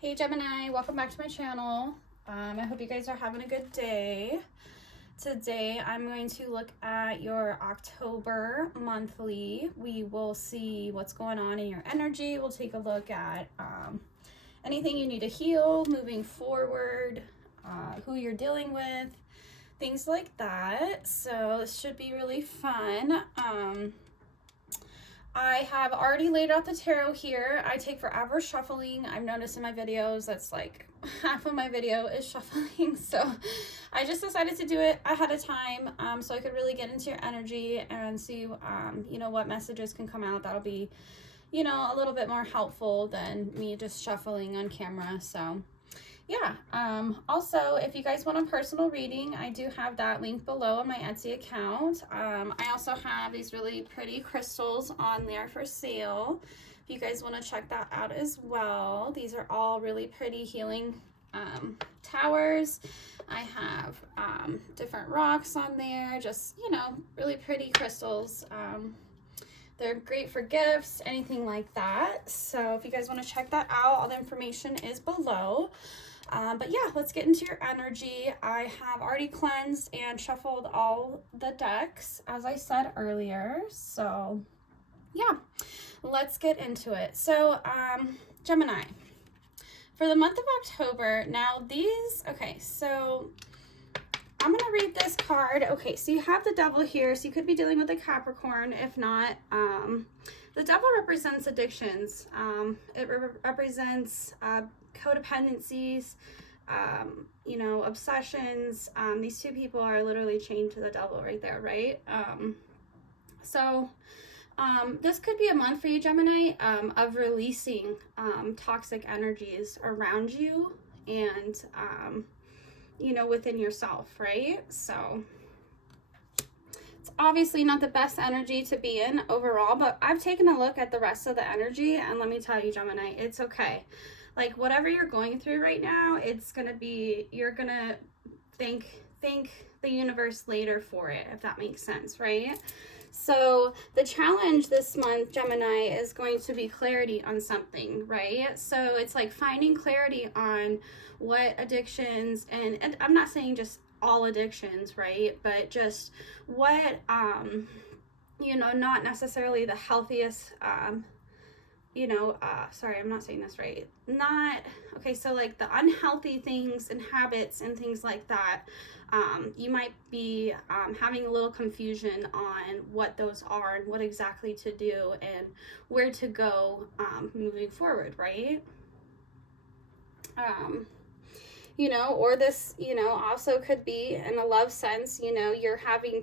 Hey Gemini, welcome back to my channel. I hope you guys are having a good day. Today I'm going to look at your October monthly. We will see what's going on in your energy. We'll take a look at anything you need to heal moving forward, who you're dealing with, things like that. So this should be really fun. I have already laid out the tarot here. I take forever shuffling. I've noticed in my videos that's like half of my video is shuffling. So I just decided to do it ahead of time so I could really get into your energy and see, you know, what messages can come out that'll be, you know, a little bit more helpful than me just shuffling on camera. So yeah, also, if you guys want a personal reading, I do have that link below on my Etsy account. I also have these really pretty crystals on there for sale. If you guys want to check that out as well. These are all really pretty healing towers. I have different rocks on there, just, you know, really pretty crystals. They're great for gifts, anything like that. So if you guys want to check that out, all the information is below. But yeah, let's get into your energy. I have already cleansed and shuffled all the decks, as I said earlier. So yeah, let's get into it. So Gemini, for the month of October, now these, okay, so I'm going to read this card. Okay, so you have the devil here, so you could be dealing with a Capricorn. If not, the devil represents addictions. It represents codependencies, you know, obsessions. These two people are literally chained to the devil right there, right? So this could be a month for you, Gemini, of releasing toxic energies around you and, you know, within yourself, right? So it's obviously not the best energy to be in overall, but I've taken a look at the rest of the energy, and let me tell you, Gemini, it's okay. Like, whatever you're going through right now, it's gonna be, you're gonna thank the universe later for it, if that makes sense, right? So the challenge this month, Gemini, is going to be clarity on something, right? So it's like finding clarity on what addictions, and I'm not saying just all addictions, right? But just what, you know, not necessarily the healthiest, you know, sorry, I'm not saying this right. Not, okay, so like the unhealthy things and habits and things like that, you might be having a little confusion on what those are and what exactly to do and where to go moving forward, right? You know, or this, you know, also could be in a love sense, you know, you're having,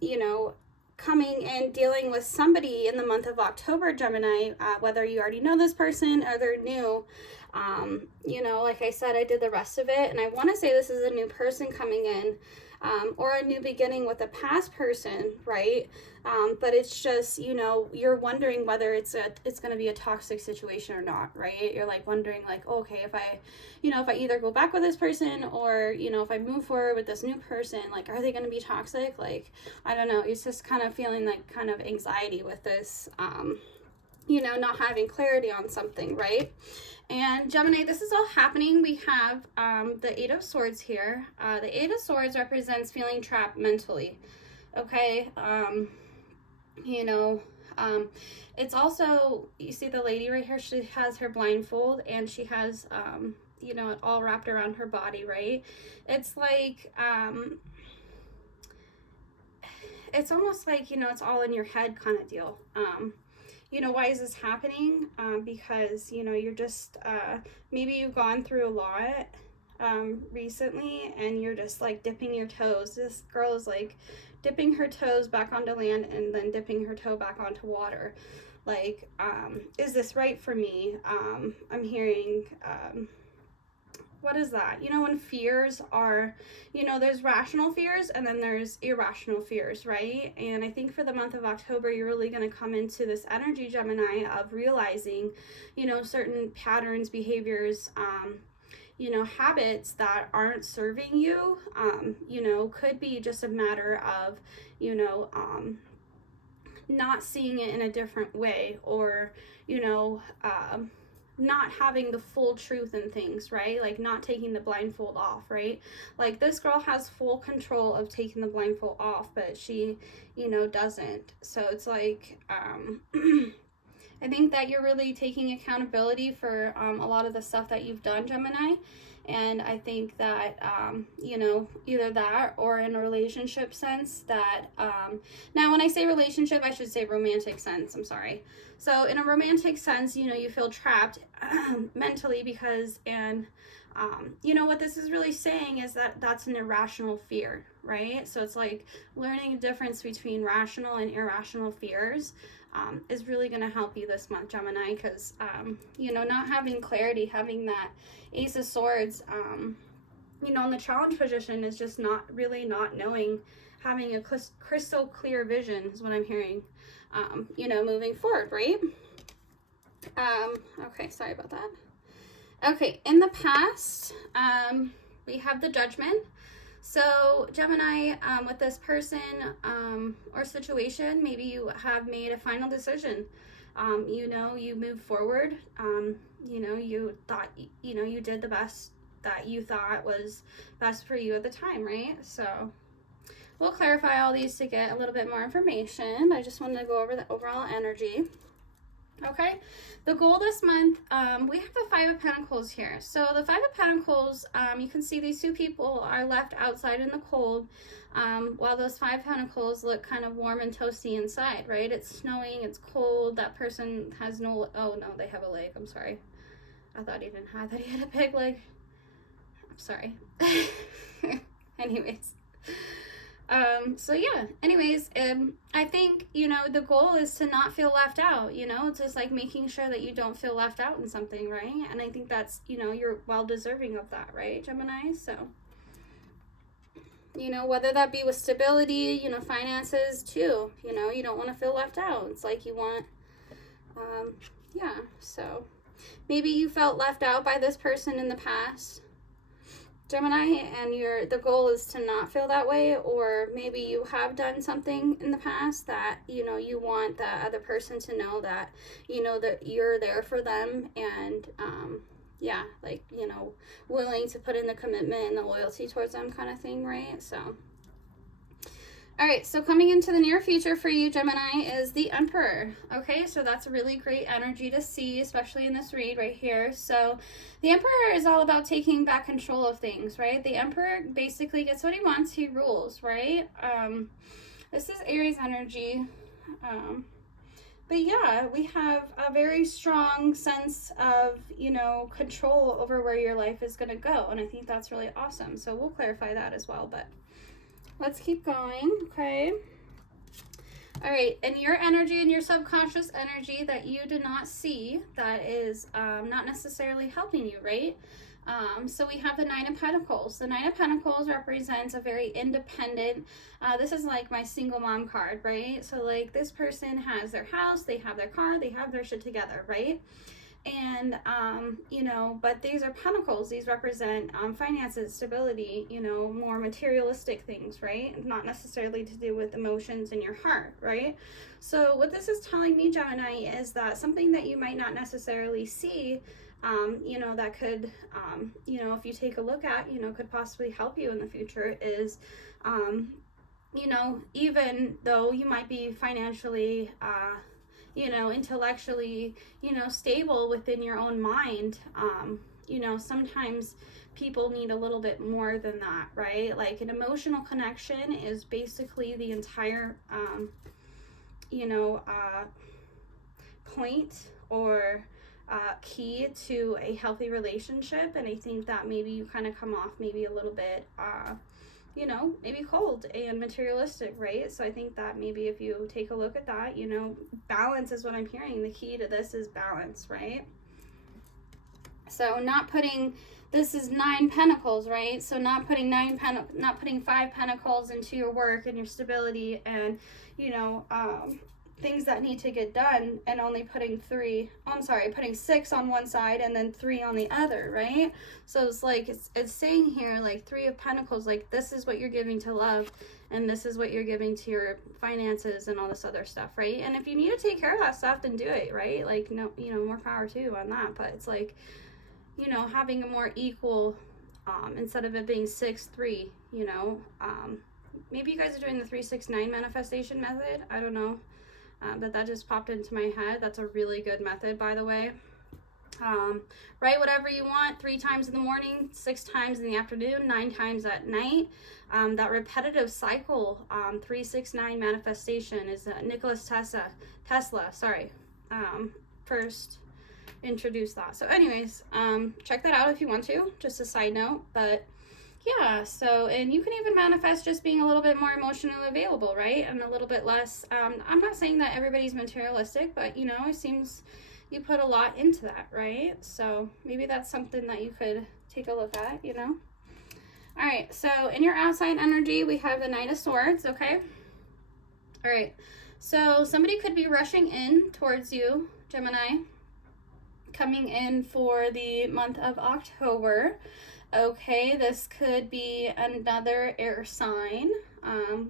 you know, coming and dealing with somebody in the month of October, Gemini, whether you already know this person or they're new. You know, like I said, I did the rest of it, and I want to say this is a new person coming in, or a new beginning with a past person, right? But it's just, you know, you're wondering whether it's going to be a toxic situation or not, right? You're like wondering like, oh, okay, if I, you know, if I either go back with this person or, you know, if I move forward with this new person, like, are they going to be toxic? Like, I don't know. It's just kind of feeling like kind of anxiety with this, you know, not having clarity on something, right? And Gemini, this is all happening. We have the Eight of Swords here. The Eight of Swords represents feeling trapped mentally, okay? You know, it's also, you see the lady right here, she has her blindfold and she has, you know, it all wrapped around her body, right? It's like, it's almost like, you know, it's all in your head kind of deal. You know, why is this happening? Because, you know, you're just, maybe you've gone through a lot recently and you're just like dipping your toes. This girl is like dipping her toes back onto land and then dipping her toe back onto water. Like, is this right for me? I'm hearing, what is that? You know, when fears are, you know, there's rational fears and then there's irrational fears, right? And I think for the month of October, you're really going to come into this energy, Gemini, of realizing, you know, certain patterns, behaviors, you know, habits that aren't serving you, you know, could be just a matter of, you know, not seeing it in a different way, or, you know, not having the full truth in things, right? Like not taking the blindfold off, right? Like this girl has full control of taking the blindfold off, but she, you know, doesn't. So it's like, I think that you're really taking accountability for a lot of the stuff that you've done, Gemini. And I think that, you know, either that or in a relationship sense that, now when I say relationship, I should say romantic sense, I'm sorry. So in a romantic sense, you know, you feel trapped mentally because, and, you know, what this is really saying is that that's an irrational fear, right? So it's like learning a difference between rational and irrational fears is really going to help you this month, Gemini, because, you know, not having clarity, having that Ace of Swords, you know, in the challenge position is just not knowing, having a crystal clear vision is what I'm hearing, you know, moving forward, right? Okay, sorry about that. Okay, in the past, we have the Judgment. So Gemini, with this person or situation, maybe you have made a final decision. You know, you move forward. You know, you thought, you know, you did the best that you thought was best for you at the time, right? So we'll clarify all these to get a little bit more information. I just wanted to go over the overall energy. Okay, the goal this month, we have the Five of Pentacles here. So the Five of Pentacles, you can see these two people are left outside in the cold, while those Five Pentacles look kind of warm and toasty inside, right? It's snowing, it's cold, that person has no, oh no, they have a leg, I'm sorry. I thought he didn't have that, he had a big leg. I'm sorry. Anyways. So yeah, anyways, I think, you know, the goal is to not feel left out, you know, it's just like making sure that you don't feel left out in something, right? And I think that's, you know, you're well deserving of that, right, Gemini? So, you know, whether that be with stability, you know, finances too, you know, you don't want to feel left out. It's like you want, yeah, so maybe you felt left out by this person in the past, Gemini, and the goal is to not feel that way, or maybe you have done something in the past that, you know, you want that other person to know that, you know, that you're there for them, and yeah, like, you know, willing to put in the commitment and the loyalty towards them kind of thing, right? So all right, so coming into the near future for you, Gemini, is the Emperor. Okay, so that's a really great energy to see, especially in this read right here. So the Emperor is all about taking back control of things, right? The Emperor basically gets what he wants, he rules, right? This is Aries energy. But yeah, we have a very strong sense of, you know, control over where your life is going to go. And I think that's really awesome. So we'll clarify that as well, but let's keep going, okay? All right, and your energy and your subconscious energy that you did not see, that is not necessarily helping you, right? So we have the Nine of Pentacles. The Nine of Pentacles represents a very independent, this is like my single mom card, right? So like this person has their house, they have their car, they have their shit together, right? And, you know, but these are pentacles. These represent finances, stability, you know, more materialistic things, right? Not necessarily to do with emotions in your heart, right? So what this is telling me, Gemini, is that something that you might not necessarily see, you know, that could, you know, if you take a look at, you know, could possibly help you in the future is, you know, even though you might be financially, you know, intellectually, you know, stable within your own mind, you know, sometimes people need a little bit more than that, right? Like an emotional connection is basically the entire, you know, point or key to a healthy relationship. And I think that maybe you kind of come off maybe a little bit, you know, maybe cold and materialistic, right? So I think that maybe if you take a look at that, you know, balance is what I'm hearing. The key to this is balance, right? So not putting, this is 9 pentacles, right? So not putting not putting 5 pentacles into your work and your stability and, you know, things that need to get done, and only putting putting 6 on one side and then 3 on the other, right? So it's like, it's saying here, like 3 of Pentacles, like this is what you're giving to love, and this is what you're giving to your finances and all this other stuff, right? And if you need to take care of that stuff, then do it, right? Like, no, you know, more power too on that. But it's like, you know, having a more equal, instead of it being 6-3, you know, maybe you guys are doing the 3-6-9 manifestation method. I don't know, but that just popped into my head. That's a really good method, by the way. Write whatever you want 3 times in the morning, 6 times in the afternoon, 9 times at night. That repetitive cycle, 3-6-9 manifestation is Nicholas Tesla, sorry, first introduced that. So anyways, check that out if you want to, just a side note. But yeah, so, and you can even manifest just being a little bit more emotionally available, right? And a little bit less, I'm not saying that everybody's materialistic, but you know, it seems you put a lot into that, right? So maybe that's something that you could take a look at, you know? All right, so in your outside energy, we have the Knight of Swords, okay? All right, so somebody could be rushing in towards you, Gemini, coming in for the month of October. Okay, this could be another air sign,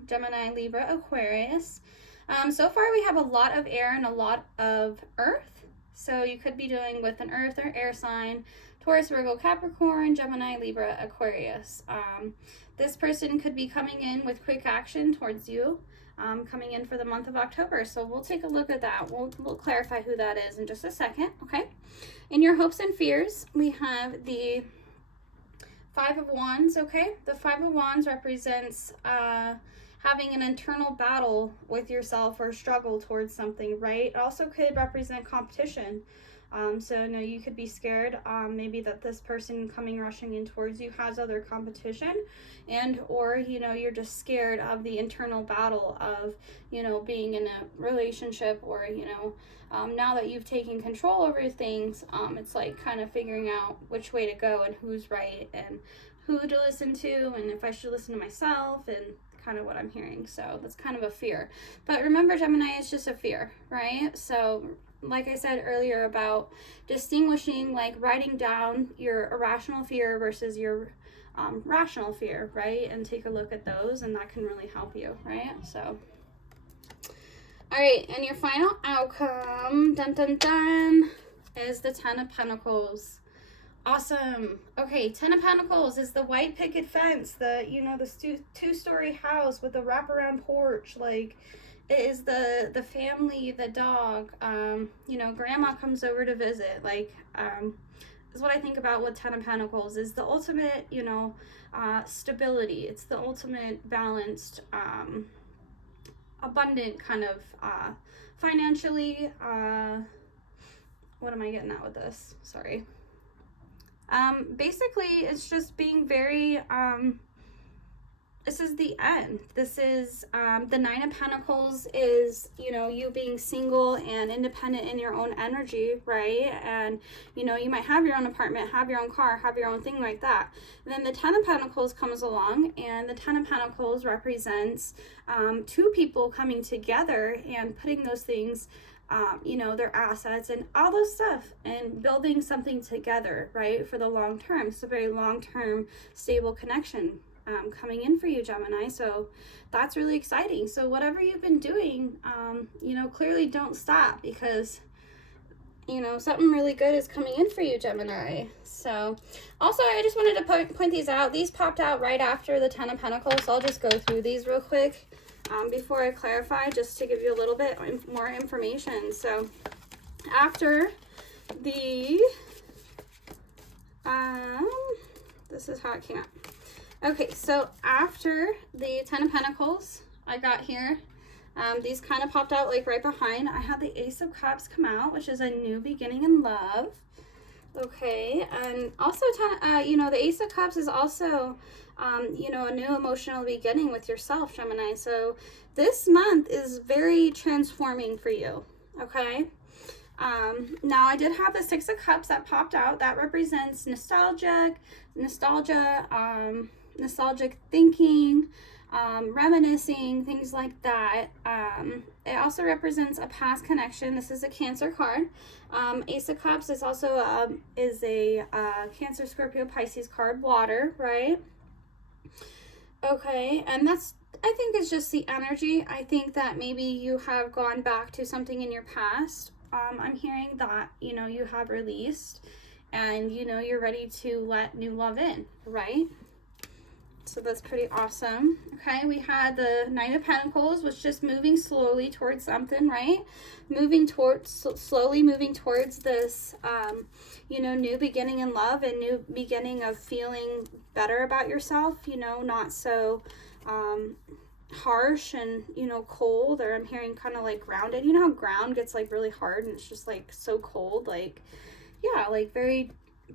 Gemini, Libra, Aquarius. So far we have a lot of air and a lot of earth. So you could be doing with an earth or air sign, Taurus, Virgo, Capricorn, Gemini, Libra, Aquarius. This person could be coming in with quick action towards you, coming in for the month of October. So we'll take a look at that. We'll clarify who that is in just a second, okay? In your hopes and fears, we have the 5 of Wands, okay? The 5 of Wands represents having an internal battle with yourself or struggle towards something, right? It also could represent competition. So no, you could be scared, maybe that this person coming rushing in towards you has other competition, and or you know, you're just scared of the internal battle of, you know, being in a relationship, or you know, now that you've taken control over things, it's like kind of figuring out which way to go and who's right and who to listen to, and if I should listen to myself, and kind of what I'm hearing. So that's kind of a fear. But remember, Gemini, is just a fear, right? So like I said earlier about distinguishing, like writing down your irrational fear versus your rational fear, right? And take a look at those, and that can really help you, right? So, all right, and your final outcome, dun dun dun, is the 10 of Pentacles. Awesome. Okay, 10 of Pentacles is the white picket fence, the, you know, the two-story house with the wraparound porch. Like, it is the family, the dog, you know, grandma comes over to visit. Like, is what I think about with 10 of Pentacles, is the ultimate, you know, stability. It's the ultimate balanced, abundant kind of, financially, what am I getting at with this? Sorry. Basically, it's just being very, this is the end. This is, the 9 of Pentacles is, you know, you being single and independent in your own energy, right? And, you know, you might have your own apartment, have your own car, have your own thing like that. And then the 10 of Pentacles comes along, and the 10 of Pentacles represents, 2 people coming together and putting those things, you know, their assets and all those stuff, and building something together, right, for the long term. It's a very long-term, stable connection coming in for you, Gemini. So that's really exciting. So whatever you've been doing, you know, clearly don't stop, because, you know, something really good is coming in for you, Gemini. So also, I just wanted to point these out. These popped out right after the 10 of Pentacles, so I'll just go through these real quick. Before I clarify, just to give you a little bit more information. So after the, this is how it came out. Okay, so after the 10 of Pentacles, I got here, these kind of popped out like right behind. I had the Ace of Cups come out, which is a new beginning in love. Okay, and also, you know, the Ace of Cups is also, you know, a new emotional beginning with yourself, Gemini. So this month is very transforming for you, okay? Now, I did have the 6 of Cups that popped out. That represents nostalgia, nostalgic thinking, reminiscing, things like that. It also represents a past connection. This is a Cancer card. Ace of Cups is also a Cancer, Scorpio, Pisces card, water, right? Okay, and that's I think it's just the energy. I think that maybe you have gone back to something in your past. I'm hearing that, you know, you have released and, you know, you're ready to let new love in, right? So that's pretty awesome. Okay, we had the Knight of Pentacles, which just moving slowly towards something, right? Moving towards, slowly moving towards this, you know, new beginning in love and new beginning of feeling better about yourself, you know, not so harsh and, you know, cold, or I'm hearing kind of like grounded. You know how ground gets like really hard and it's just like so cold, like, yeah, like very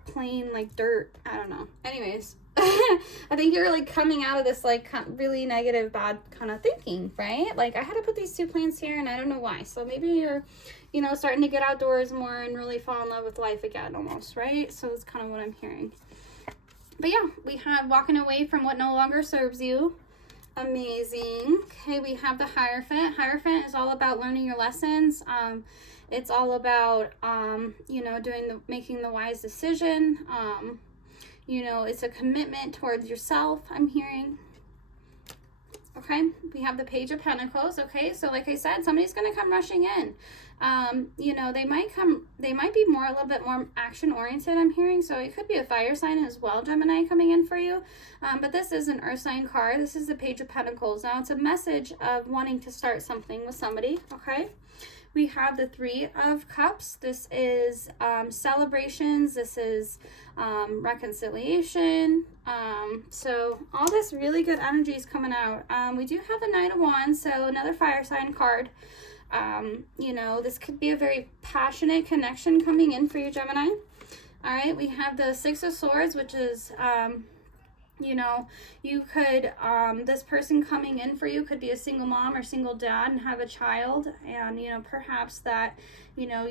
plain, like dirt. I don't know. Anyways, I think you're like coming out of this like really negative, bad kind of thinking, right? Like I had to put these two plants here and I don't know why. So maybe you're, you know, starting to get outdoors more and really fall in love with life again almost, right? So that's kind of what I'm hearing. But yeah, we have walking away from what no longer serves you. Amazing. Okay, we have the Hierophant. Hierophant is all about learning your lessons. It's all about, you know, making the wise decision. You know, it's a commitment towards yourself, I'm hearing. Okay, we have the Page of Pentacles. Okay, so like I said, somebody's going to come rushing in. You know, they might be more, a little bit more action oriented, I'm hearing. So it could be a fire sign as well, Gemini, coming in for you. But this is an earth sign card. This is the Page of Pentacles. Now it's a message of wanting to start something with somebody. Okay. We have the Three of Cups. This is celebrations. This is reconciliation. So all this really good energy is coming out. We do have the Knight of Wands, so another fire sign card. You know, this could be a very passionate connection coming in for you, Gemini. All right, we have the Six of Swords, which is you know, you could, this person coming in for you could be a single mom or single dad and have a child. And, you know, perhaps that, you know,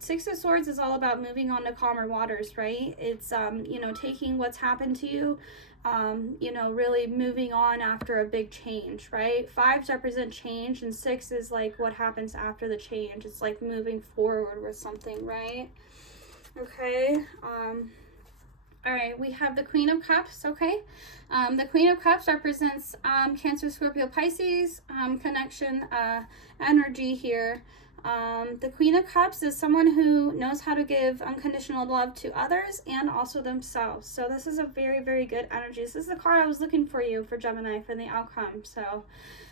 Six of Swords is all about moving on to calmer waters, right? It's, you know, taking what's happened to you, you know, really moving on after a big change, right? Fives represent change and six is like what happens after the change. It's like moving forward with something, right? Okay. All right, we have the Queen of Cups, okay? The Queen of Cups represents Cancer, Scorpio, Pisces connection energy here. The Queen of Cups is someone who knows how to give unconditional love to others and also themselves. So this is a very, very good energy. This is the card I was looking for you for Gemini for the outcome. So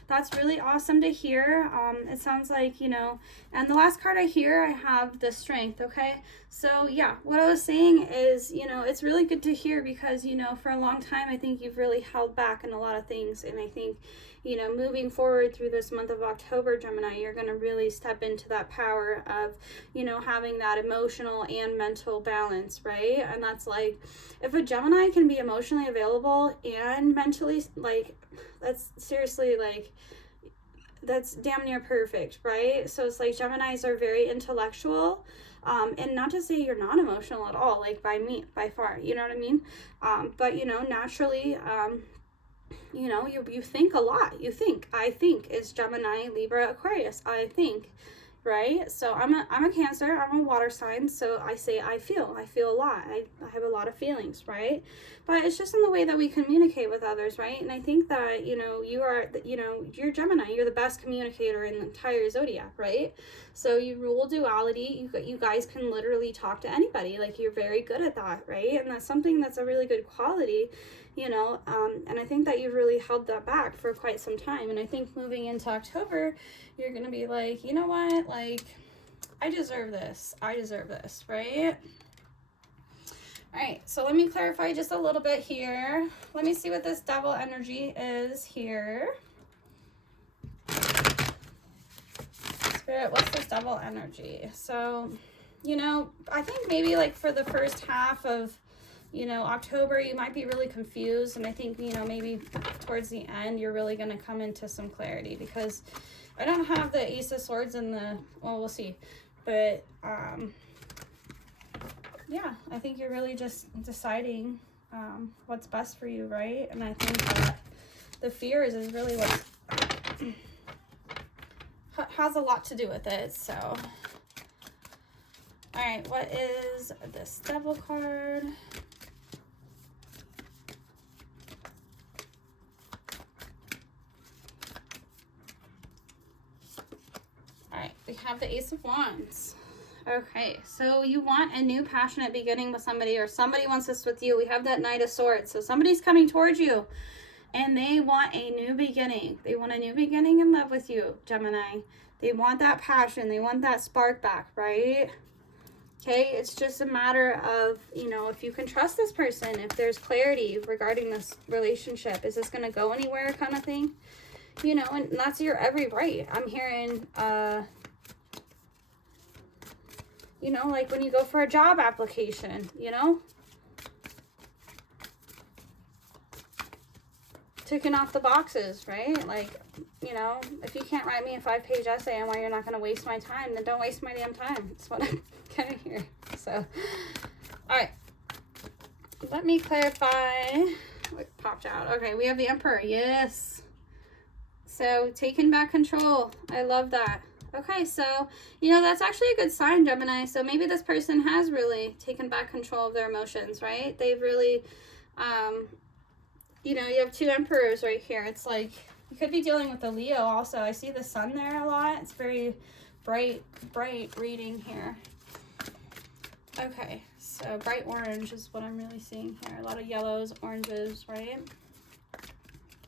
that's really awesome to hear. It sounds like, you know, and the last card I hear, I have the Strength, okay? So yeah, what I was saying is, you know, it's really good to hear because, you know, for a long time, I think you've really held back in a lot of things. And I think, you know, moving forward through this month of October, Gemini, you're going to really step into that power of, you know, having that emotional and mental balance, right? And that's like, if a Gemini can be emotionally available and mentally, like, that's seriously like, that's damn near perfect, right? So it's like Geminis are very intellectual, and not to say you're not emotional at all, like by far, you know what I mean? But you know, naturally, you know, you think a lot. I think is Gemini, Libra, Aquarius. I think, right? So I'm a Cancer. I'm a water sign. So I say I feel a lot. I have a lot of feelings, right? But it's just in the way that we communicate with others, right? And I think that, you know, you're Gemini. You're the best communicator in the entire zodiac, right? So you rule duality. You guys can literally talk to anybody. Like, you're very good at that, right? And that's something that's a really good quality, you know, and I think that you've really held that back for quite some time. And I think moving into October, you're going to be like, you know what, like, I deserve this, right? All right, so let me clarify just a little bit here. Let me see what this Devil energy is here. Spirit, what's this Devil energy? So, you know, I think maybe like for the first half of, you know, October, you might be really confused. And I think, you know, maybe towards the end, you're really going to come into some clarity because I don't have the Ace of Swords in the, well, we'll see. But, yeah, I think you're really just deciding what's best for you, right? And I think that the fears is really what has a lot to do with it. So, all right, what is this Devil card? Ace of Wands. Okay, so you want a new passionate beginning with somebody, or somebody wants this with you. We have that Knight of Swords. So somebody's coming towards you and they want a new beginning. They want a new beginning in love with you, Gemini. They want that passion. They want that spark back, right? Okay, it's just a matter of, you know, if you can trust this person, if there's clarity regarding this relationship. Is this going to go anywhere kind of thing? You know, and that's your every right. I'm hearing, you know, like when you go for a job application, you know, ticking off the boxes, right? Like, you know, if you can't write me a 5-page essay on why you're not going to waste my time, then don't waste my damn time. That's what I'm kind of here. So, all right. Let me clarify. What popped out? Okay, we have the Emperor. Yes. So, taking back control. I love that. Okay, so, you know, that's actually a good sign, Gemini. So maybe this person has really taken back control of their emotions, right? They've really, you know, you have 2 Emperors right here. It's like, you could be dealing with a Leo also. I see the sun there a lot. It's very bright reading here. Okay, so bright orange is what I'm really seeing here. A lot of yellows, oranges, right?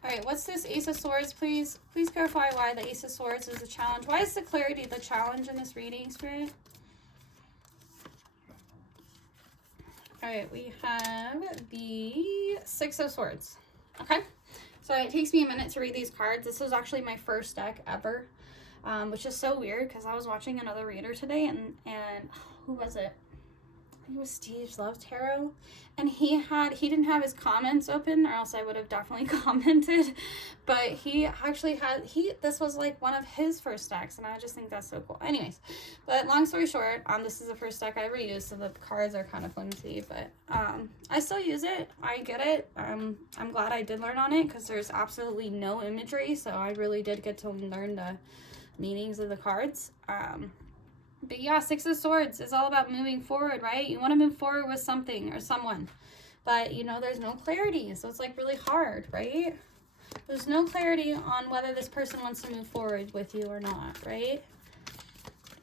All right, what's this Ace of Swords, please? Please clarify why the Ace of Swords is a challenge. Why is the clarity the challenge in this reading, Spirit? All right, we have the 6 of Swords. Okay, so it takes me a minute to read these cards. This is actually my first deck ever, which is so weird because I was watching another reader today, and who was it? It was Steve's Love Tarot, and he didn't have his comments open, or else I would have definitely commented, but he actually had, this was like one of his first decks, and I just think that's so cool. Anyways, but long story short, this is the first deck I ever used, so the cards are kind of flimsy, but I still use it. I get it. I'm glad I did learn on it, because there's absolutely no imagery, so I really did get to learn the meanings of the cards. But yeah, 6 of Swords is all about moving forward, right? You want to move forward with something or someone, but you know, there's no clarity. So it's like really hard, right? There's no clarity on whether this person wants to move forward with you or not, right?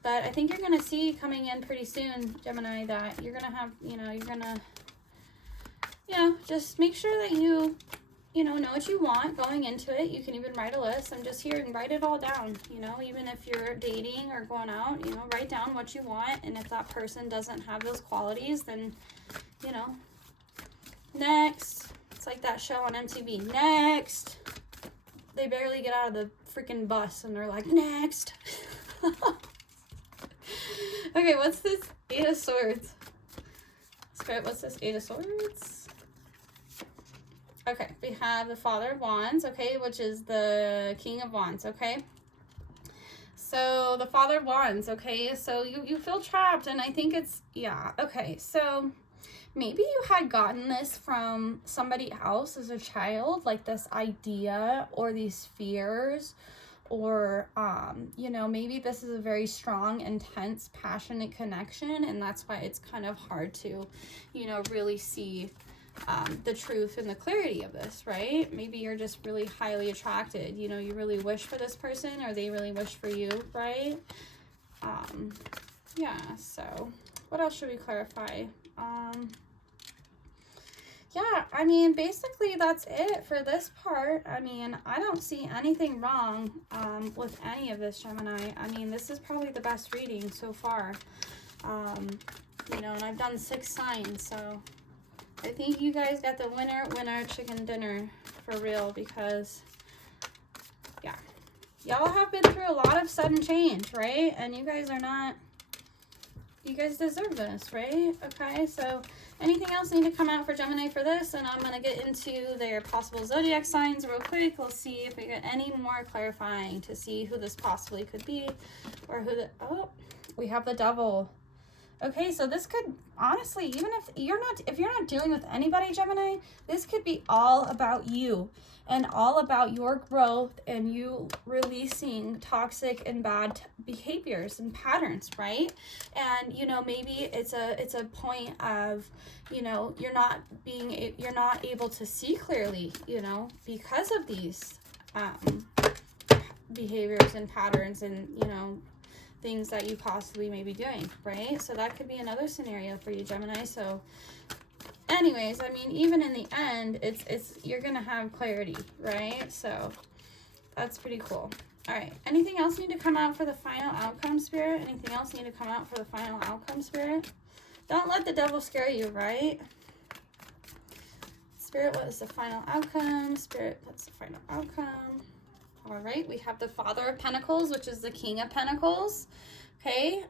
But I think you're going to see coming in pretty soon, Gemini, that you're going to have, you know, you're going to, you know, just make sure that you know what you want going into it. You can even write a list. I'm just here and write it all down, you know, even if you're dating or going out, you know, write down what you want. And if that person doesn't have those qualities, then, you know, next. It's like that show on MTV, next. They barely get out of the freaking bus and they're like, next. Okay, what's this 8 of Swords? Spirit, what's this 8 of Swords? Okay, we have the Father of Wands, okay, which is the King of Wands, okay? So, the Father of Wands, okay, so you feel trapped, and I think it's, yeah, okay, so maybe you had gotten this from somebody else as a child, like this idea or these fears, or, you know, maybe this is a very strong, intense, passionate connection, and that's why it's kind of hard to, you know, really see the truth and the clarity of this, right? Maybe you're just really highly attracted, you know, you really wish for this person, or they really wish for you, right? Yeah, so what else should we clarify? Yeah, I mean, basically that's it for this part. I mean, I don't see anything wrong with any of this, Gemini. I mean, this is probably the best reading so far. You know, and I've done 6 signs, so I think you guys got the winner chicken dinner for real, because, yeah, y'all have been through a lot of sudden change, right? And you guys are not, you guys deserve this, right? Okay, so anything else need to come out for Gemini for this? And I'm going to get into their possible zodiac signs real quick. Let's see if we get any more clarifying to see who this possibly could be, or who the, oh, we have the Devil. Okay, so this could, honestly, even if you're not dealing with anybody, Gemini, this could be all about you and all about your growth and you releasing toxic and bad behaviors and patterns, right? And, you know, maybe it's a point of, you know, you're not able to see clearly, you know, because of these behaviors and patterns, and, you know, things that you possibly may be doing, right? So that could be another scenario for you, Gemini. So anyways, I mean, even in the end, it's you're gonna have clarity, right? So that's pretty cool. All right, anything else need to come out for the final outcome, Spirit? Anything else need to come out for the final outcome, Spirit? Don't let the devil scare you, right? Spirit, what is the final outcome? Spirit, what's the final outcome? All right, we have the Father of Pentacles, which is the King of Pentacles. Okay,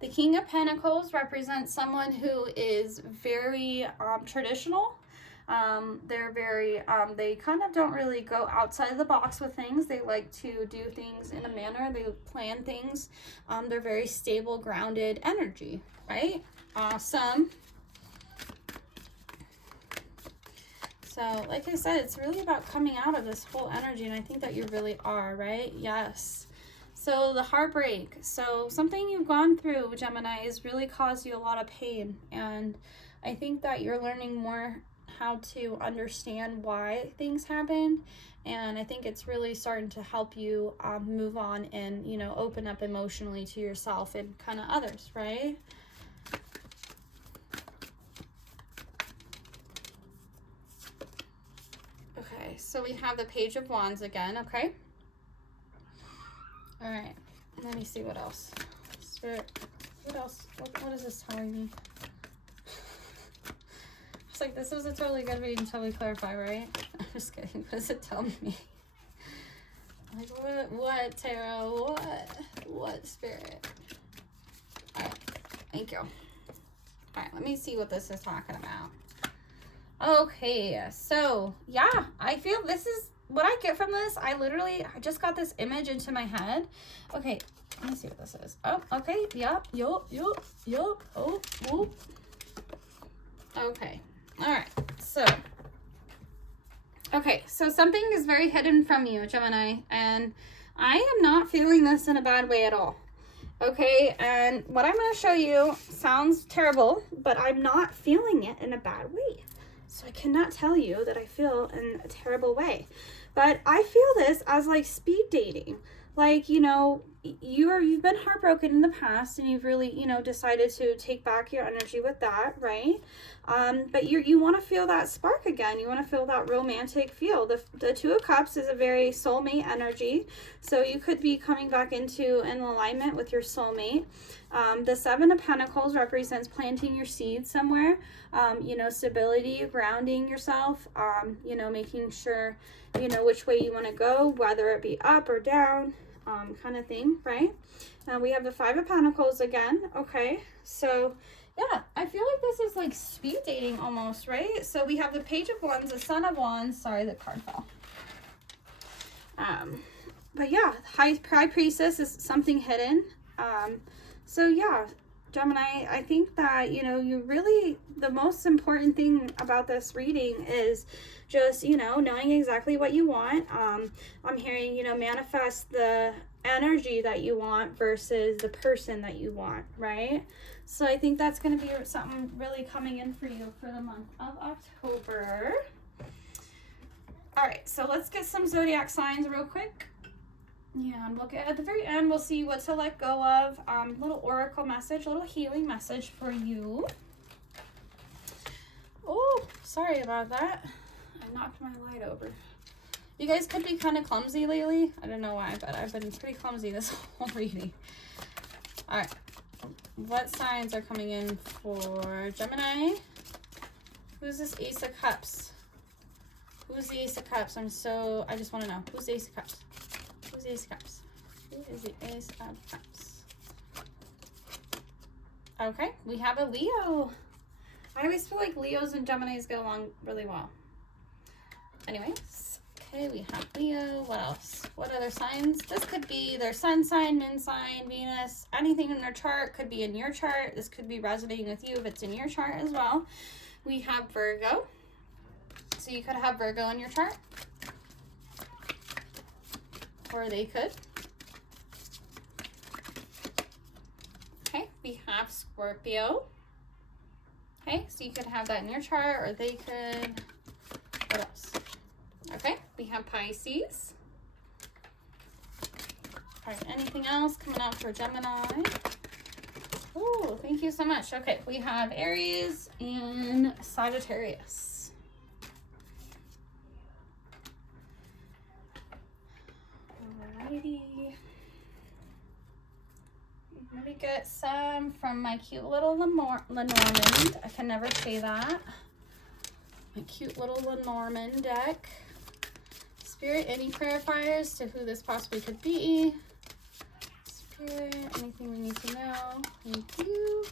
the King of Pentacles represents someone who is very traditional. They're very, they kind of don't really go outside of the box with things. They like to do things in a manner. They plan things. They're very stable, grounded energy, right? Awesome. So, like I said, it's really about coming out of this whole energy, and I think that you really are, right? Yes. So, the heartbreak. So, something you've gone through, Gemini, has really caused you a lot of pain, and I think that you're learning more how to understand why things happen, and I think it's really starting to help you move on and, you know, open up emotionally to yourself and kind of others, right? Okay, so we have the Page of Wands again, okay? All right, let me see what else. Spirit, what else? What is this telling me? It's like, this was a totally good read until we clarify, right? I'm just kidding. What does it tell me? Like, what, Tarot? What, Spirit? All right, thank you. All right, let me see what this is talking about. Okay, so, yeah, I feel this is what I get from this. I just got this image into my head. Okay, let me see what this is. Oh, okay, yup. Oh, whoop. Okay. All right, so, okay, so something is very hidden from you, Gemini, and I am not feeling this in a bad way at all, okay? And what I'm going to show you sounds terrible, but I'm not feeling it in a bad way. So I cannot tell you that I feel in a terrible way, but I feel this as like speed dating. Like, you know, you've been heartbroken in the past, and you've really, you know, decided to take back your energy with that, right? But you want to feel that spark again. You want to feel that romantic feel. The Two of Cups is a very soulmate energy, so you could be coming back into an alignment with your soulmate. The Seven of Pentacles represents planting your seeds somewhere, you know, stability, grounding yourself, you know, making sure, you know, which way you want to go, whether it be up or down, kind of thing, right? We have the Five of Pentacles again, okay? So, yeah, I feel like this is like speed dating almost, right? So we have the Page of Wands, the Son of Wands. Sorry, the card fell. But yeah, High Priestess is something hidden. So yeah, Gemini, I think that, you know, you really, the most important thing about this reading is just, you know, knowing exactly what you want. I'm hearing, you know, manifest the energy that you want versus the person that you want, right? So I think that's going to be something really coming in for you for the month of October. All right, so let's get some zodiac signs real quick. Yeah, and we'll get at the very end, we'll see what to let go of. Little oracle message, little healing message for you. Oh, sorry about that. I knocked my light over. You guys could be kind of clumsy lately. I don't know why, but I've been pretty clumsy this whole reading. All right, what signs are coming in for Gemini? Who's this Ace of Cups? Who's the Ace of Cups? I just want to know. Who's the Ace of Cups? Who's the Ace of Cups? Who is the Ace of Cups? Okay, we have a Leo. I always feel like Leos and Geminis get along really well. Anyways, okay, we have Leo. What else? What other signs? This could be their sun sign, moon sign, Venus, anything in their chart could be in your chart. This could be resonating with you if it's in your chart as well. We have Virgo. So you could have Virgo in your chart. Or they could. Okay, we have Scorpio. Okay, so you could have that in your chart, or they could. What else? Okay, we have Pisces. All right, anything else coming out for Gemini? Oh, thank you so much. Okay, we have Aries and Sagittarius. Alrighty. Let me get some from my cute little Lenormand. I can never say that. My cute little Lenormand deck. Spirit, any clarifiers to who this possibly could be? Spirit, anything we need to know? Thank you.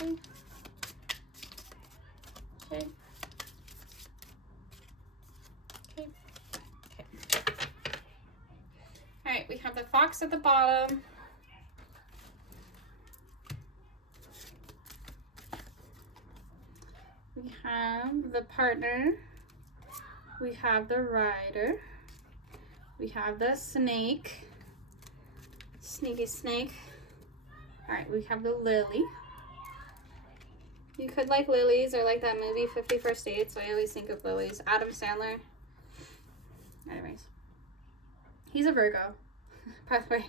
Okay. Okay. Okay. Okay. All right, we have the fox at the bottom. We have the partner. We have the rider. We have the snake. Sneaky snake. All right, we have the lily. You could like lilies or like that movie 50 First Dates. So I always think of lilies. Adam Sandler. Anyways. He's a Virgo, by the way.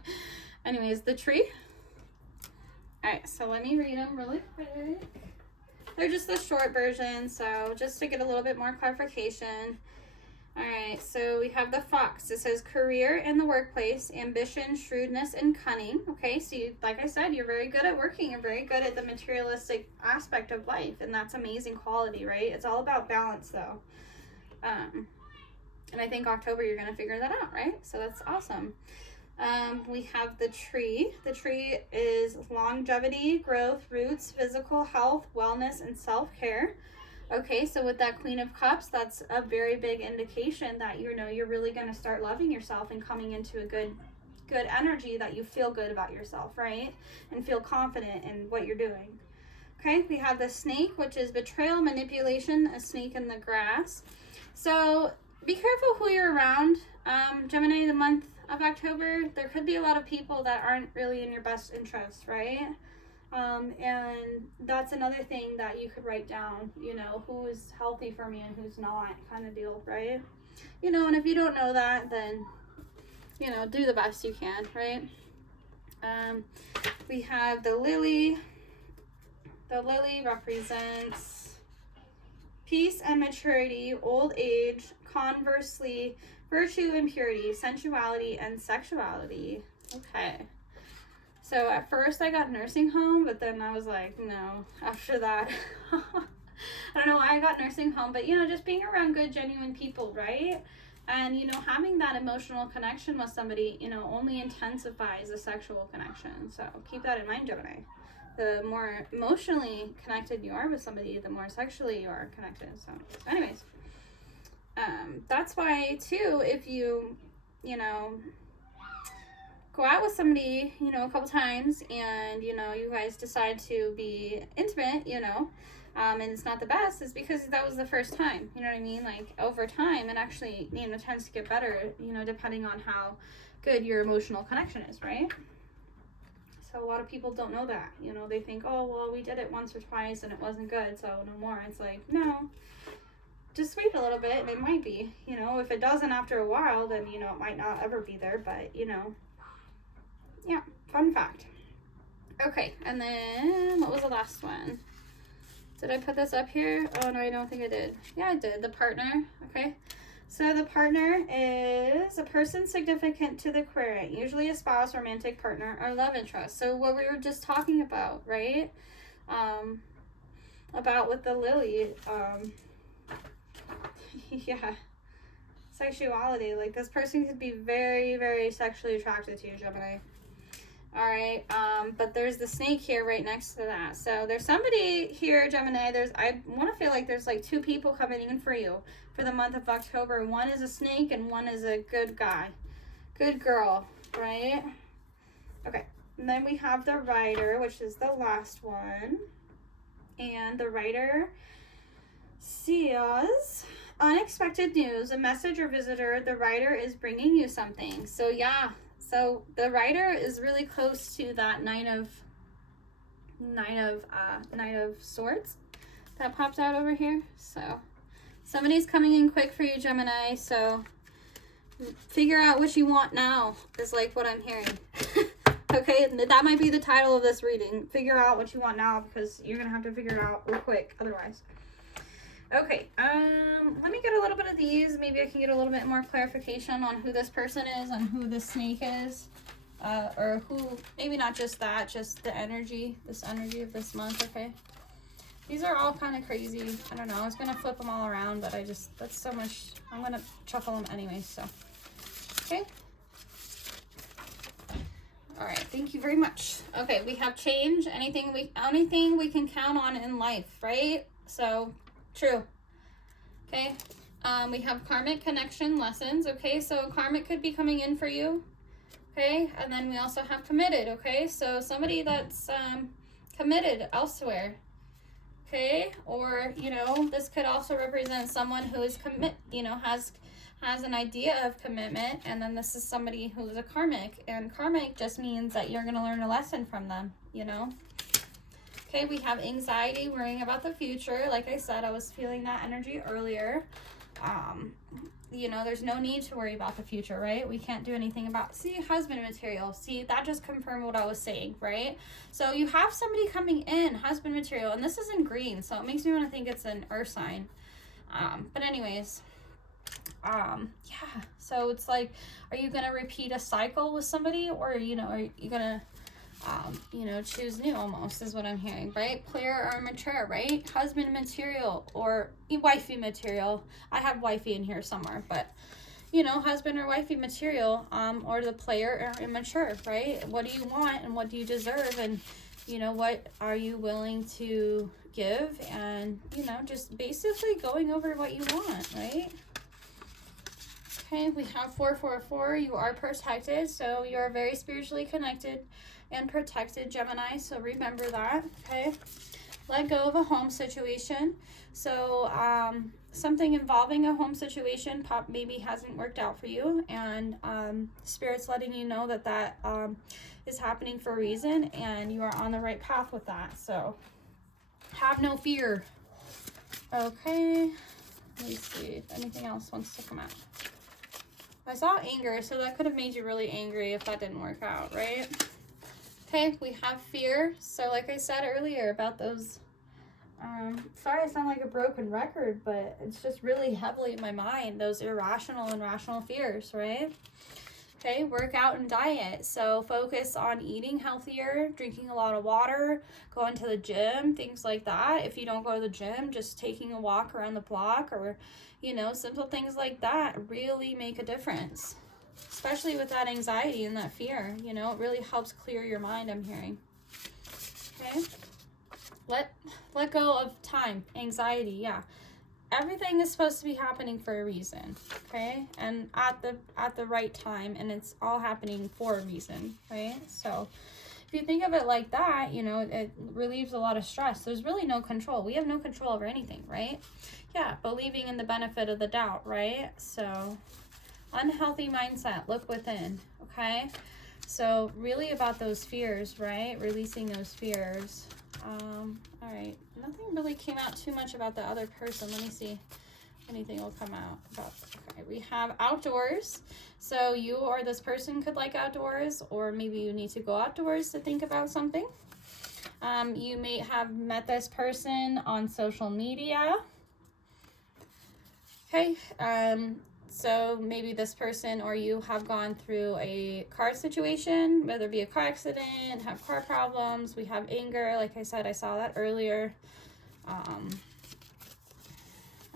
Anyways, the tree. All right, so let me read them really quick. They're just the short version, so just to get a little bit more clarification. All right, so we have the fox. It says career in the workplace, ambition, shrewdness, and cunning. Okay, so you, like I said, you're very good at working. You're very good at the materialistic aspect of life, and that's amazing quality, right? It's all about balance, though. And I think October you're going to figure that out, right? So that's awesome. We have the tree. The tree is longevity, growth, roots, physical health, wellness, and self-care. Okay, so with that Queen of Cups, that's a very big indication that, you know, you're really going to start loving yourself and coming into a good energy, that you feel good about yourself, right? And feel confident in what you're doing. Okay, we have the snake, which is betrayal, manipulation, a snake in the grass. So be careful who you're around. Gemini, the month of October, there could be a lot of people that aren't really in your best interest, right? And that's another thing that you could write down, you know, who's healthy for me and who's not, kind of deal, right? You know, and if you don't know that, then, you know, do the best you can, right? We have the lily. The lily represents peace and maturity, old age, conversely, virtue and purity, sensuality, and sexuality. Okay. So at first I got nursing home, but then I was like, no, after that. I don't know why I got nursing home, but, you know, just being around good, genuine people, right? And, you know, having that emotional connection with somebody, you know, only intensifies the sexual connection. So keep that in mind, Gemini. The more emotionally connected you are with somebody, the more sexually you are connected. So anyways, that's why, too, if you know, go out with somebody, you know, a couple times and, you know, you guys decide to be intimate, you know, and it's not the best, is because that was the first time, you know what I mean? Like, over time, it actually, you know, tends to get better, you know, depending on how good your emotional connection is, right? So a lot of people don't know that, you know, they think, oh, well, we did it once or twice and it wasn't good, so no more. It's like, no, just wait a little bit and it might be, you know, if it doesn't after a while, then, you know, it might not ever be there, but, you know, yeah, fun fact. Okay, and then what was the last one? Did I put this up here? Oh, no, I don't think I did. Yeah, I did. The partner. Okay. So the partner is a person significant to the querent, usually a spouse, romantic partner, or love interest. So what we were just talking about, right? About with the lily. Yeah. Sexuality. Like, this person could be very, very sexually attracted to you, Gemini. All right, but there's the snake here right next to that. So there's somebody here, Gemini. I want to feel like there's like two people coming in for you for the month of October. One is a snake and one is a good guy, good girl, right? Okay, and then we have the rider, which is the last one. And the rider says, unexpected news, a message or visitor. The rider is bringing you something. So yeah. So the rider is really close to that Knight of Swords that popped out over here. So Somebody's coming in quick for you, Gemini, so figure out what you want now is like what I'm hearing. Okay, that might be the title of this reading. Figure out what you want now, because you're going to have to figure it out real quick otherwise. Okay, let me get a little bit of these. Maybe I can get a little bit more clarification on who this person is and who this snake is. Or who, maybe not just that, just the energy, this energy of this month, okay? These are all kind of crazy. I don't know. I was going to flip them all around, but that's so much. I'm going to shuffle them anyway, so. Okay. All right. Thank you very much. Okay. We have change. Anything we can count on in life, right? So, true. Okay. We have karmic connection lessons. Okay. So, karmic could be coming in for you. Okay. And then we also have committed. Okay. So, somebody that's committed elsewhere. Okay, or, you know, this could also represent someone who is has an idea of commitment, and then this is somebody who's a karmic, and karmic just means that you're going to learn a lesson from them, you know. Okay, we have anxiety, worrying about the future. Like I said, I was feeling that energy earlier. You know, there's no need to worry about the future, right? We can't do anything about, see, husband material. See, that just confirmed what I was saying, right? So you have somebody coming in, husband material, and this is in green, so it makes me want to think it's an earth sign. But anyways, yeah, so it's like, are you going to repeat a cycle with somebody, or, you know, are you going to, you know, choose new almost is what I'm hearing, right? Player or mature, right? Husband material or wifey material. I have wifey in here somewhere, but, you know, husband or wifey material, or the player or immature, right? What do you want and what do you deserve? And, you know, what are you willing to give? And, you know, just basically going over what you want, right? Okay, we have 444. You are protected, so you are very spiritually connected and protected, Gemini, so remember that. Okay, let go of a home situation. So something involving a home situation maybe hasn't worked out for you, and Spirit's letting you know that is happening for a reason, and you are on the right path with that. So have no fear. Okay, let me see if anything else wants to come out. I saw anger, so that could have made you really angry if that didn't work out, right? Okay, we have fear. So like I said earlier about those, sorry I sound like a broken record, but it's just really heavily in my mind, those irrational and rational fears, right? Okay, work out and diet. So focus on eating healthier, drinking a lot of water, going to the gym, things like that. If you don't go to the gym, just taking a walk around the block, or, you know, simple things like that really make a difference. Especially with that anxiety and that fear, you know, it really helps clear your mind, I'm hearing. Okay. Let go of time, anxiety, yeah. Everything is supposed to be happening for a reason, okay? And at the right time, and it's all happening for a reason, right? So if you think of it like that, you know, it relieves a lot of stress. There's really no control. We have no control over anything, right? Yeah, believing in the benefit of the doubt, right? So unhealthy mindset, look within, okay? So really about those fears, right? Releasing those fears. All right, nothing really came out too much about the other person. Let me see if anything will come out about. Okay, we have outdoors. So you or this person could like outdoors, or maybe you need to go outdoors to think about something. You may have met this person on social media. Okay, so maybe this person or you have gone through a car situation, whether it be a car accident, have car problems. We have anger. Like I said, I saw that earlier. All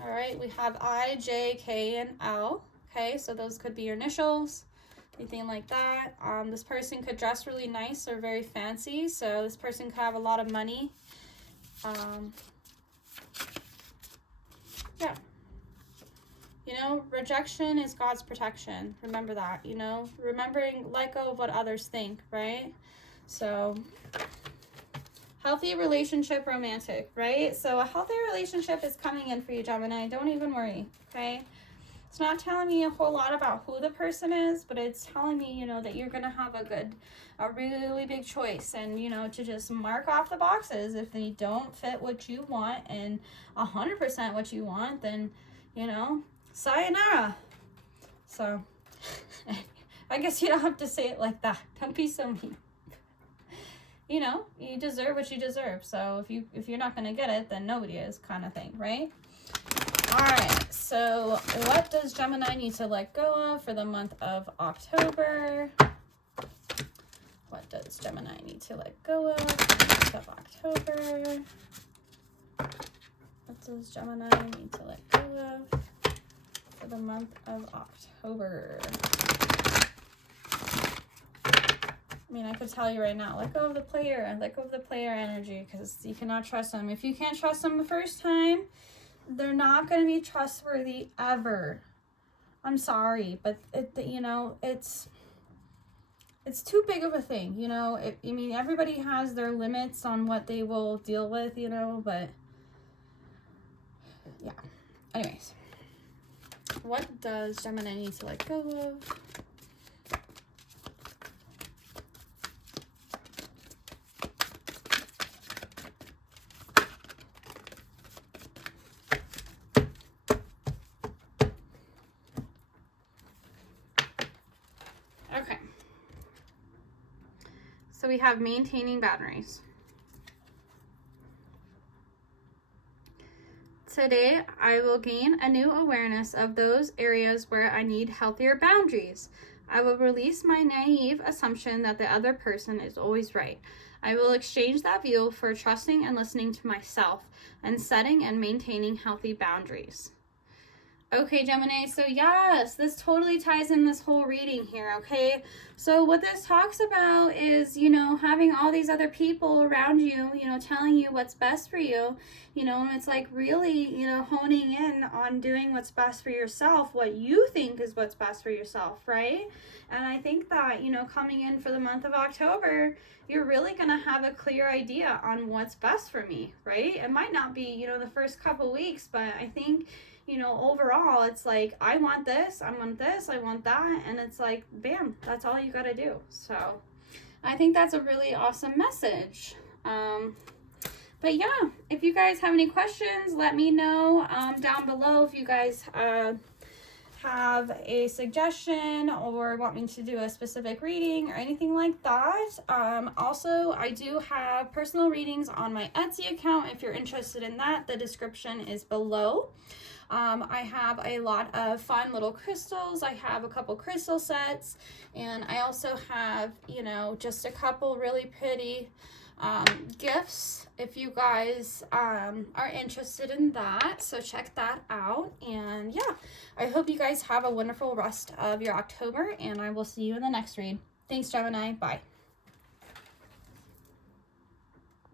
right, we have I, J, K, and L. Okay, so those could be your initials, anything like that. This person could dress really nice or very fancy. So this person could have a lot of money. Yeah. You know, rejection is God's protection. Remember that, you know, remembering, let go of what others think, right? So, healthy relationship, romantic, right? So, a healthy relationship is coming in for you, Gemini. Don't even worry, okay? It's not telling me a whole lot about who the person is, but it's telling me, you know, that you're going to have a really big choice, and, you know, to just mark off the boxes. If they don't fit what you want and 100% what you want, then, you know, sayonara. So, I guess you don't have to say it like that. Don't be so mean. You know, you deserve what you deserve. So if you're not gonna get it, then nobody is, kind of thing, right? All right. So what does Gemini need to let go of for the month of October? What does Gemini need to let go of for the month of October? What does Gemini need to let go of for the month of October? I mean, I could tell you right now, let go of the player, let go of the player energy, because you cannot trust them. If you can't trust them the first time, they're not going to be trustworthy ever. I'm sorry, but you know, it's too big of a thing, you know. I mean, everybody has their limits on what they will deal with, you know, but yeah. Anyways, what does Gemini need to let go of? Okay. So we have maintaining boundaries. Today, I will gain a new awareness of those areas where I need healthier boundaries. I will release my naive assumption that the other person is always right. I will exchange that view for trusting and listening to myself and setting and maintaining healthy boundaries. Okay, Gemini, so yes, this totally ties in this whole reading here, okay? So what this talks about is, you know, having all these other people around you, you know, telling you what's best for you, you know, and it's like really, you know, honing in on doing what's best for yourself, what you think is what's best for yourself, right? And I think that, you know, coming in for the month of October, you're really going to have a clear idea on what's best for me, right? It might not be, you know, the first couple weeks, but I think, you know, overall, it's like, I want this, I want this, I want that, and it's like, bam, that's all you got to do. So I think that's a really awesome message. But yeah, if you guys have any questions, let me know down below. If you guys have a suggestion or want me to do a specific reading or anything like that. Also, I do have personal readings on my Etsy account. If you're interested in that, the description is below. I have a lot of fun little crystals. I have a couple crystal sets, and I also have, you know, just a couple really pretty gifts if you guys are interested in that. So check that out. And yeah, I hope you guys have a wonderful rest of your October, and I will see you in the next read. Thanks, Gemini. Bye.